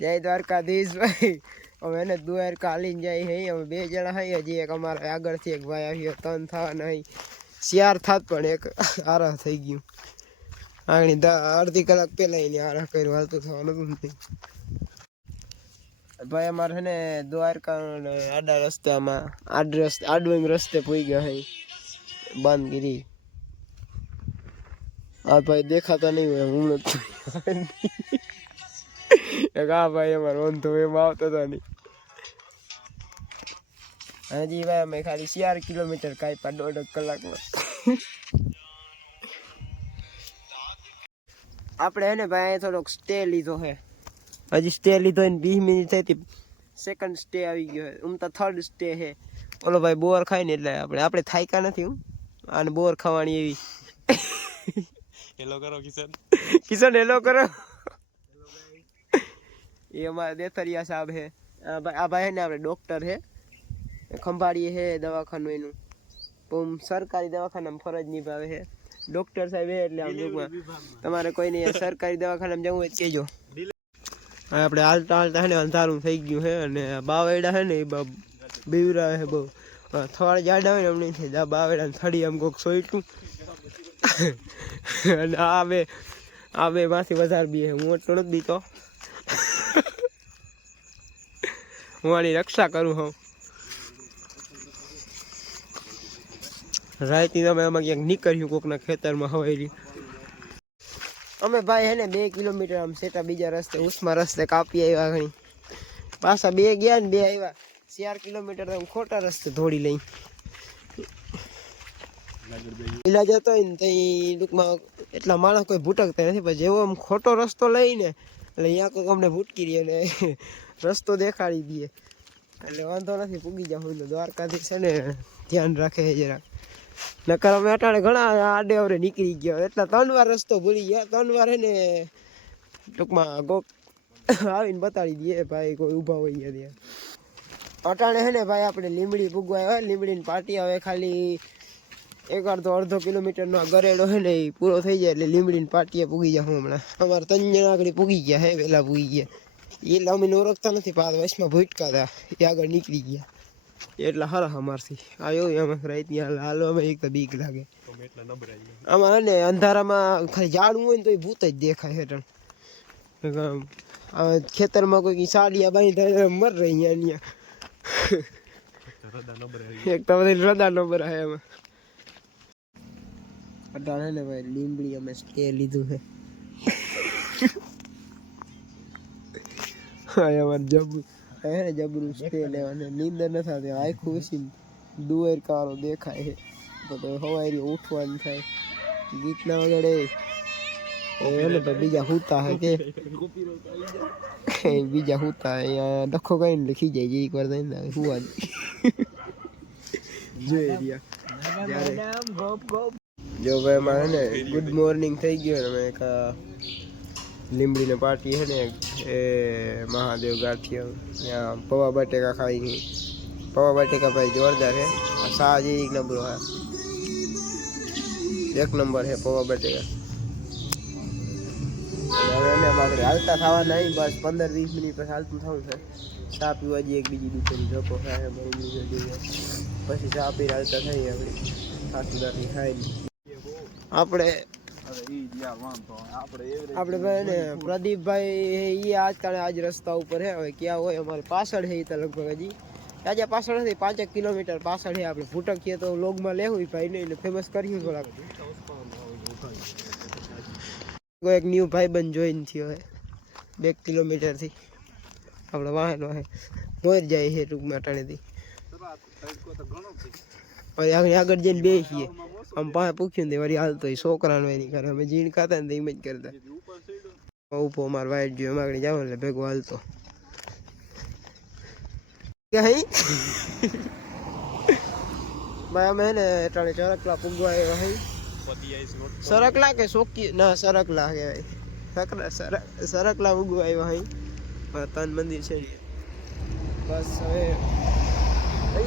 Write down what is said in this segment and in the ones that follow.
જય દ્વારકાધીશ ભાઈ હવે એને દ્વારકા હાલીને જાય હે અમે 2 જણા હઈ હજી એક અમારા આગળથી એક ભાઈ આવ્યો 3 થવા નહીં 4 થાત પણ એક આરા થઈ ગયું આગળ અડધી કલાક પહેલા એને આરા કર્યું હાલતું થવાનું નથી ભાઈ અમારે છે ને દ્વારકા આડા રસ્તામાં આડવંગ રસ્તે પૂઈ ગયા હે બાંધગીરી આ ભાઈ દેખાતા નહીં હોય હું એક આ ભાઈ અમારે વાંધો એમાં આવતો હતો નહીં હજી ભાઈ અમે ખાલી 4 કિલોમીટર કાપ્યા 1.5 કલાકમાં આપણે હે ને ભાઈ થોડોક સ્ટે લીધો હે હજી સ્ટે લીધો ને 20 મિનિટ થઈ સેકન્ડ સ્ટે આવી ગયો હે તો થર્ડ સ્ટે હે ઓલો ભાઈ બોર ખાય ને એટલે આપણે થાયકા નથી હું અને બોર ખાવાની એવી હેલો કરો કિશન હેલો કરો ये हमारे देथरिया साहब है आ भाई है ने આપણે ડોક્ટર હે ખંભાળીએ હે દવાખાનું એનું તો સરકારી દવાખાનામાં ફરજ નિભાવે હે ડોક્ટર સાહેબ હે એટલે આમ લોકોમાં તમારે કોઈ નહીં સરકારી દવાખાનામાં જવું હોય કહેજો આપણે હાલતા હાલતા હે ને અંધારું થઈ ગયું હે અને બાવેડા હે ને એ બીવરા હે બહુ થોડા જાડા હોય ને એમ નહીં થાય બાવેડા થડી આમ કોક સોઈટું અને આ બે માંથી વધારે બી હે હું એટલો નથી દીતો હું આની રક્ષા કરું હું રાયતી તમે આમાં ક્યાંક નીકળ્યું કોકના ખેતરમાં હવાઈ અમે ભાઈ હે ને 2 કિલોમીટર આમ સેટા બીજા રસ્તે ઉસ્મા રસ્તે કાપી આવ્યા ઘણી પાછા 2 ગયા ને 2 આવ્યા 4 કિલોમીટર આમ ખોટા રસ્તે દોડી લઈ ઈલા જતો હોય ને તો ટૂંકમાં એટલા માણસ કોઈ ભૂટકતા નથી પણ જેવો આમ ખોટો રસ્તો લઈને એટલે અહીંયા કોઈક અમને ભૂટકી રહી અને રસ્તો દેખાડી દઈએ એટલે વાંધો નથી પૂગી જાવ એટલે દ્વારકાથી છે ને ધ્યાન રાખે છે જરા નકર અમે અટાણે ઘણા આડે અવરે નીકળી ગયા એટલા 3 વાર રસ્તો ભૂલી ગયા 3 વાર એને ટૂંકમાં ગોક આવીને બતાડી દઈએ ભાઈ કોઈ ઊભા હોય ત્યાં અટાણે છે ને ભાઈ આપણે લીમડી પૂગવા આવ્યા લીમડીની પાર્ટી આવે ખાલી 1-2 કિલોમીટરનો ગરેડો છે ને એ પૂરો થઈ જાય એટલે લીમડીની પાર્ટીએ પૂગી જાય હમણાં અમારે 3 જણા આગળ પૂગી ગયા હે વહેલા પૂગી ગયા એટલે અમે ઓળખતા નથી પાછ વચમાં ભૂટકા હતા એ આગળ નીકળી ગયા એટલા હારા અમારથી આવ્યો એમાં રાઈ ત્યાં હાલવામાં એક તો બીક લાગે આમાં ને અંધારામાં ખાલી ઝાડવું હોય ને તો એ ભૂત જ દેખાય હેઠળ ખેતરમાં કોઈ સાડિયા બાંધી મર રહી અહીંયા એક તો બધી રદા નંબર આવે એમાં અટાણે ને ભાઈ લીમડી અમે સ્ટે લીધું છે જબરું સ્ટે લેવાનું નીંદર ન થતી આખું ઉસીને દુવેર કાળો દેખાય છે તો હવારી ઉઠવાનું થાય ગીતના વગેરે એને તો બીજા હુતા હે કે બીજા હુતા અહીંયા ડખો કઈને લખી જાય એક વાર થઈને હુવા જોઈ રહ્યા જો ભાઈ મારે ને ગુડ મોર્નિંગ થઈ ગયો ને એક લીમડીની પાર્ટી છે ને એ મહાદેવ ગાંઠિયા ત્યાં પૌવા બટેકા ખાઈ પૌવા બટેકા ભાઈ જોરદાર છે સાજ એક નંબર હે 1 નંબર છે પૌવા બટેકા હવે એને મારે હાલતા થવા નહીં બસ 15-20 મિનિટ પછી હાલતું થવું છે ચા પીવા જઈએ એક બીજી દુકાન ધોકો ખાય પછી ચા પી હાલતા થઈ આપણે સાસુદારની ખાઈ આપણે ભાઈ ને પ્રદીપભાઈ આજકાલ આજ રસ્તા ઉપર હે હવે ક્યાં હોય અમારે પાછળ છે તો લગભગ હજી આજે પાછળ નથી 5 કિલોમીટર પાછળ છે આપણે ભૂટકીએ તો લોગમાં લેવું ભાઈ ને ફેમસ કર્યું થોડાક કોઈ એક ન્યૂ ભાઈબંધ જોઈન થયો હે 2 કિલોમીટરથી આપણે વાહન વાહે મોર જાય છે ટૂંકમાં અટાણેથી પછી આગળ જઈને બેસીએ આમ પાસે પૂછ્યું ને વળી હાલતો છોકરાનો એની કરે અમે જીણ ખાતા ને એમ જ કરતા ઉભો અમારે વાઈટ જોયું એમ આગળ જાવ એટલે ભેગો હાલતો ભાઈ અમે ને અટાણે ચરકલા પૂગવા આવ્યા હઈ સરકલા કે સોકી ના સરકલા કહેવાય સરકલા ઉગવા આવ્યા હઈ તન મંદિર છે બસ હવે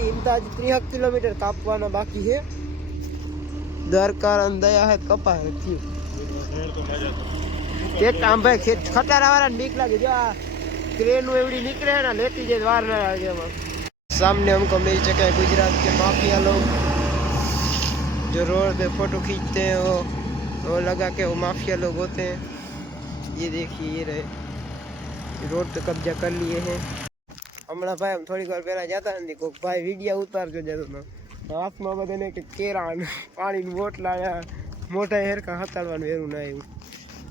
ઇમતાજ 30 કિલોમીટર કાપવાના બાકી છે દ્વારકા દયા હે કપા હે થયું ખેત આમ ભાઈ ખેત ખટારા વાળાને બીક લાગે જો આ ક્રેન एवढी निकले है ना लेती जाए वार ना आगे हम सामने हमको मिल चुका है गुजरात के माफिया लोग जो रोड पे फोटो खींचते हैं वो लगा के वो माफिया लोग होते हैं। ये देखिए ये रहे रोड पे कब्जा कर लिए हैं। हमारा भाई हम थोड़ी વાર પહેલા જતા નથી કોક ભાઈ વિડિયો ઉતારજો જતો હાથમાં બધાને કે કેરા પાણીની બોટલા મોટા હેરકા હતાડવાનું એરું ના આવ્યું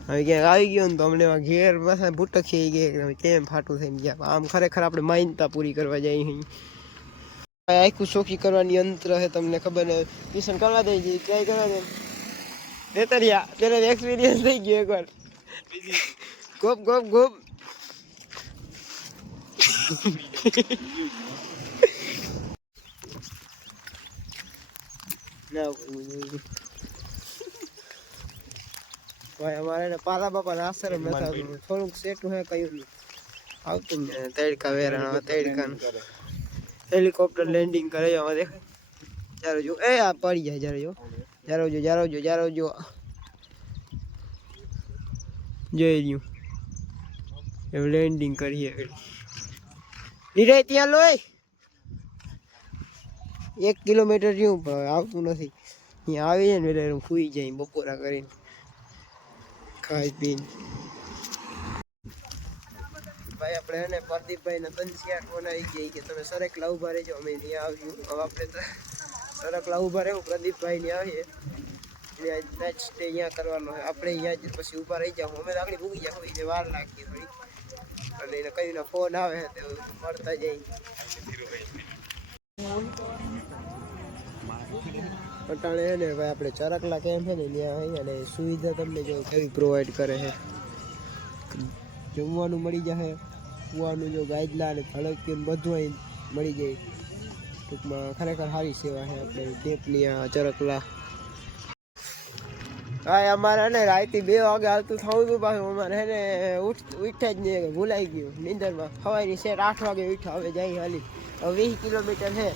હવે ક્યાંક આવી ગયો ને તો અમને ઘેર પાછા ભૂટકી ગયા કેમ ફાટું થઈને ગયા આમ ખરેખર આપણે માન્યતા પૂરી કરવા જઈએ અહીં આખું શોખી કરવાની યંત્ર છે તમને ખબર ને ટ્યુશન કરવા દે ટ્રાય કરવા દે દેતરિયા તેનો એક્સપિરિયન્સ થઈ ગયો એકવાર ગોપ ગોપ ગોપ ના ભાઈ અમારે ને પાલા બાપા ના આશ્રમ નથી આવતું થોડુંક સેટું હે કયું આવતું ને તડકા વેરાણ તડકા હેલિકોપ્ટર લેન્ડિંગ કરે આમાં દેખાય ચાલો જો એ આ પડી જાય જારો જો જોઈ રહ્યું એવું લેન્ડિંગ કરીએ નીરાય ત્યાં લોય 1 કિલોમીટર જેવું પણ આવતું નથી અહીંયા આવી જાય ને એટલે હું સૂઈ જાય બપોરા કરીને ખાઈ પીને ભાઈ આપણે એને પ્રદીપભાઈ ને તનસિયા કોણ આવી ગઈ કે તમે સરકલા ઉભા રહેજો અમે ત્યાં આવ્યું હવે આપણે તો સરકલા ઉભા રહેવું પ્રદીપભાઈ ને આવીએ નેક્સ્ટ સ્ટે અહીંયા કરવાનો હોય આપણે અહીંયા જ પછી ઉભા રહી જાવ અમે આગળ ભૂગી જાવ એટલે વાર લાગી થોડી અને એને કયું ના ફોન આવે તો મળતા જાય અટાણે ને ભાઈ આપણે ચરકલા કેમ છે ને ત્યાં અહીં અને સુવિધા તમને જો કેવી પ્રોવાઈડ કરે છે જમવાનું મળી જશે કૂવાનું જો ગાઈડલા અને ફળકી બધું અહીં મળી જાય ટૂંકમાં ખરેખર સારી સેવા છે આપણે ટેપલિયા ચરકલા હા અમારે ને રાતે 2 વાગે હાલતું થવું હતું પાછું અમારે હે ને ઉઠ્યા જ નહીં ભૂલાઈ ગયું નીંદરમાં સવારની સેટ 8 વાગે ઉઠ્યા હવે જાય હાલી હવે 20 કિલોમીટર છે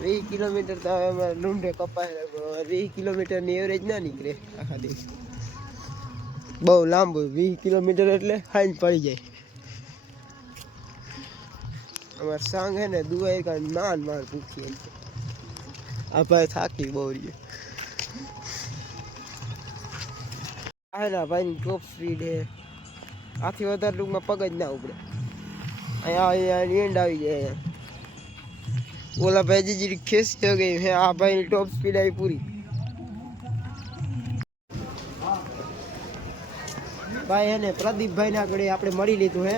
20 કિલોમીટર તો હવે અમારે લૂંઢે કપાય 20 કિલોમીટરની એવરેજ ના નીકળે આખા દિવસ બહુ લાંબુ 20 કિલોમીટર એટલે ખાઈને પડી જાય અમારે સાંગ હે ને દુવાઈ કાંઈ માન પૂછીએ આ ભાઈ થાકી બહુ રહીએ ના ભાઈની ટોપ સ્પીડ છે આથી વધારે ટૂંકમાં પગ જ ના ઉપડે અહીંયા એન્ડ આવી જાય ઓલા ભાઈ જે ખેસ ગઈ છે આ ભાઈની ટોપ સ્પીડ આવી પૂરી ભાઈ એને પ્રદીપભાઈ ના આગળ આપણે મળી લીધું હે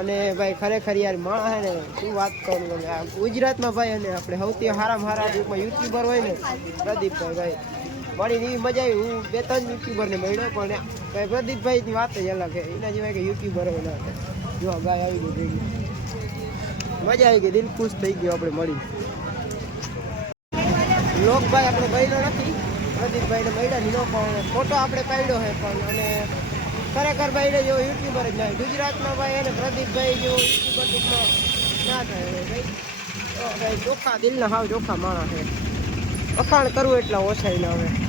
અને ભાઈ ખરેખર યાર માણસ હે ને શું વાત કરું તમે આ ગુજરાતમાં ભાઈ અને આપણે સૌથી સારામાં સારા ટૂંકમાં યુટ્યુબર હોય ને પ્રદીપભાઈ ભાઈ મારી એવી મજા આવી હું 2-3 યુટ્યુબરને મળ્યો પણ ભાઈ પ્રદીપભાઈની વાત જ અલગ છે એના જેવાય કે યુટ્યુબર હોય ના જો ગાય આવી ગઈ મજા આવી ગઈ દિલ ખુશ થઈ ગયો આપણે મળી લોકભાઈ આપણો બહેનો નથી પ્રદીપભાઈને મળ્યા નહીં પણ ફોટો આપણે પાડ્યો છે પણ અને ખરેખર ભાઈને જેવો યુટ્યુબર જ ના ગુજરાતમાં ભાઈ અને પ્રદીપભાઈ જેવો યુટ્યુબર ટૂંકમાં ના થાય ભાઈ ચોખ્ખા દિલના હાવ ચોખ્ખા માણસ છે વખાણ કરવું એટલા ઓછાય ના આવે